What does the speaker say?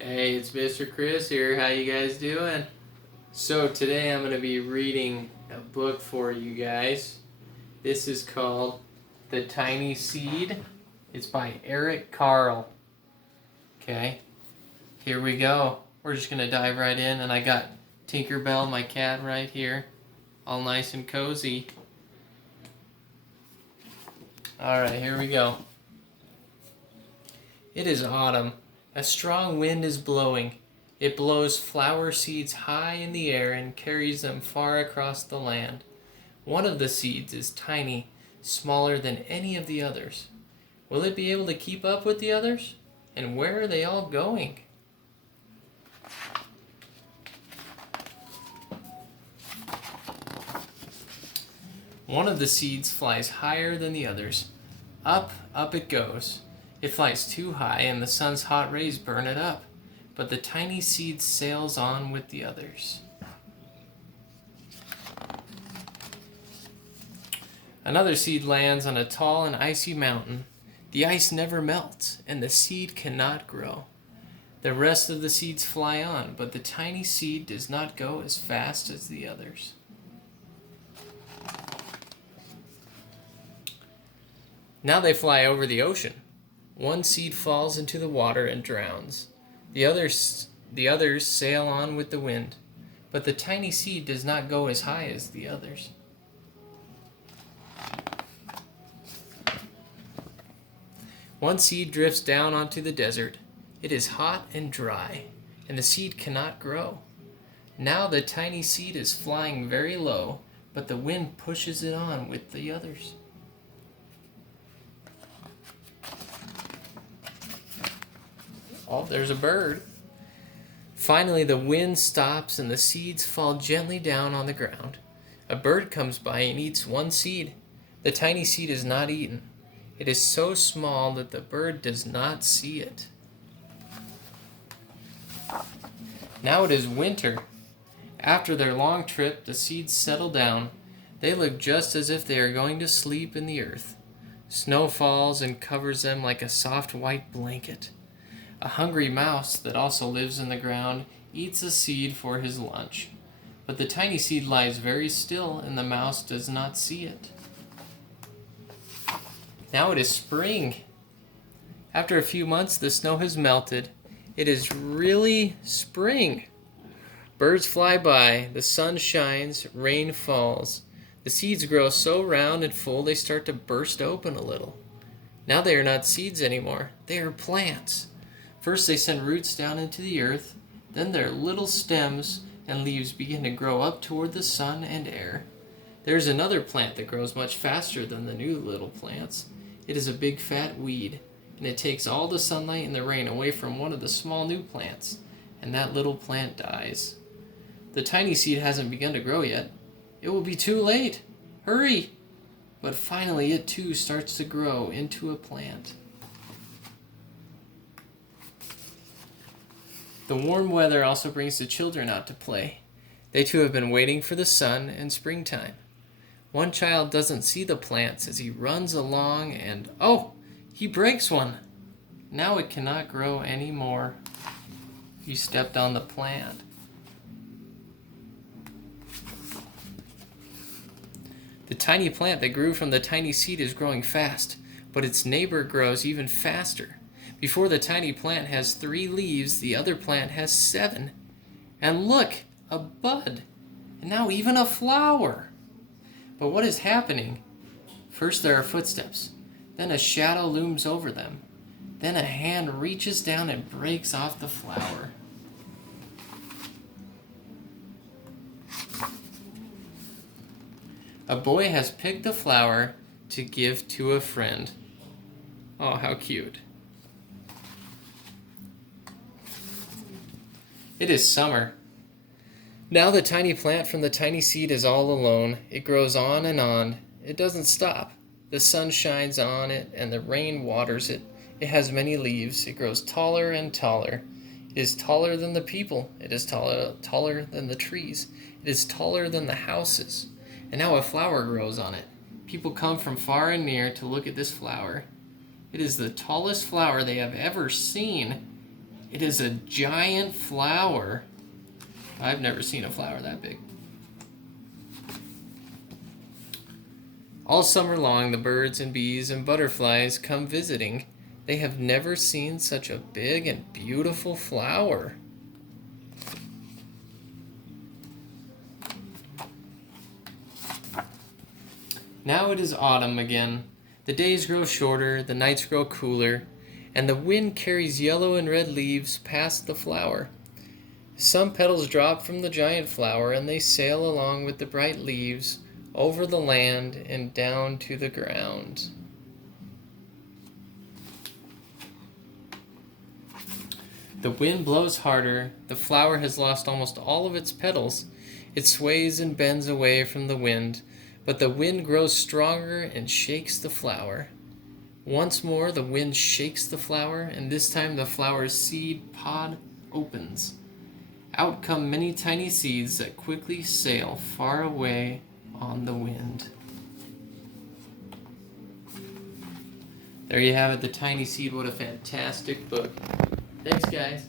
Hey, it's Mr. Chris here. How you guys doing? So today I'm going to be reading a book for you guys. This is called The Tiny Seed. It's by Eric Carle. Okay, here we go. We're just going to dive right in, and I got Tinkerbell, my cat, right here, all nice and cozy. Alright, here we go. It is autumn. A strong wind is blowing. It blows flower seeds high in the air and carries them far across the land. One of the seeds is tiny, smaller than any of the others. Will it be able to keep up with the others? And where are they all going? One of the seeds flies higher than the others. Up, up it goes. It flies too high and the sun's hot rays burn it up. But the tiny seed sails on with the others. Another seed lands on a tall and icy mountain. The ice never melts, and the seed cannot grow. The rest of the seeds fly on, but the tiny seed does not go as fast as the others. Now they fly over the ocean. One seed falls into the water and drowns. The others sail on with the wind, but the tiny seed does not go as high as the others. One seed drifts down onto the desert. It is hot and dry, and the seed cannot grow. Now the tiny seed is flying very low, but the wind pushes it on with the others. Oh, there's a bird. Finally, the wind stops and the seeds fall gently down on the ground. A bird comes by and eats one seed. The tiny seed is not eaten. It is so small that the bird does not see it. Now it is winter. After their long trip, the seeds settle down. They look just as if they are going to sleep in the earth. Snow falls and covers them like a soft white blanket. A hungry mouse that also lives in the ground eats a seed for his lunch. But the tiny seed lies very still and the mouse does not see it. Now it is spring. After a few months, the snow has melted. It is really spring. Birds fly by, the sun shines, rain falls. The seeds grow so round and full they start to burst open a little. Now they are not seeds anymore. They are plants. First they send roots down into the earth, then their little stems and leaves begin to grow up toward the sun and air. There is another plant that grows much faster than the new little plants. It is a big fat weed, and it takes all the sunlight and the rain away from one of the small new plants, and that little plant dies. The tiny seed hasn't begun to grow yet. It will be too late. Hurry! But finally it too starts to grow into a plant. The warm weather also brings the children out to play. They too have been waiting for the sun and springtime. One child doesn't see the plants as he runs along and, oh, he breaks one. Now it cannot grow anymore. He stepped on the plant. The tiny plant that grew from the tiny seed is growing fast, but its neighbor grows even faster. Before the tiny plant has 3 leaves, the other plant has 7. And look, a bud, and now even a flower. But what is happening? First there are footsteps, then a shadow looms over them, then a hand reaches down and breaks off the flower. A boy has picked the flower to give to a friend. Oh, how cute. It is summer. Now the tiny plant from the tiny seed is all alone. It grows on and on. It doesn't stop. The sun shines on it and the rain waters it. It has many leaves. It grows taller and taller. It is taller than the people. It is taller than the trees. It is taller than the houses. And now a flower grows on it. People come from far and near to look at this flower. It is the tallest flower they have ever seen. It is a giant flower. I've never seen a flower that big. All summer long, the birds and bees and butterflies come visiting. They have never seen such a big and beautiful flower. Now it is autumn again. The days grow shorter, the nights grow cooler, and the wind carries yellow and red leaves past the flower. Some petals drop from the giant flower, and they sail along with the bright leaves over the land and down to the ground. The wind blows harder. The flower has lost almost all of its petals. It sways and bends away from the wind, but the wind grows stronger and shakes the flower. Once more, the wind shakes the flower, and this time the flower's seed pod opens. Out come many tiny seeds that quickly sail far away on the wind. There you have it, The Tiny Seed. What a fantastic book. Thanks, guys.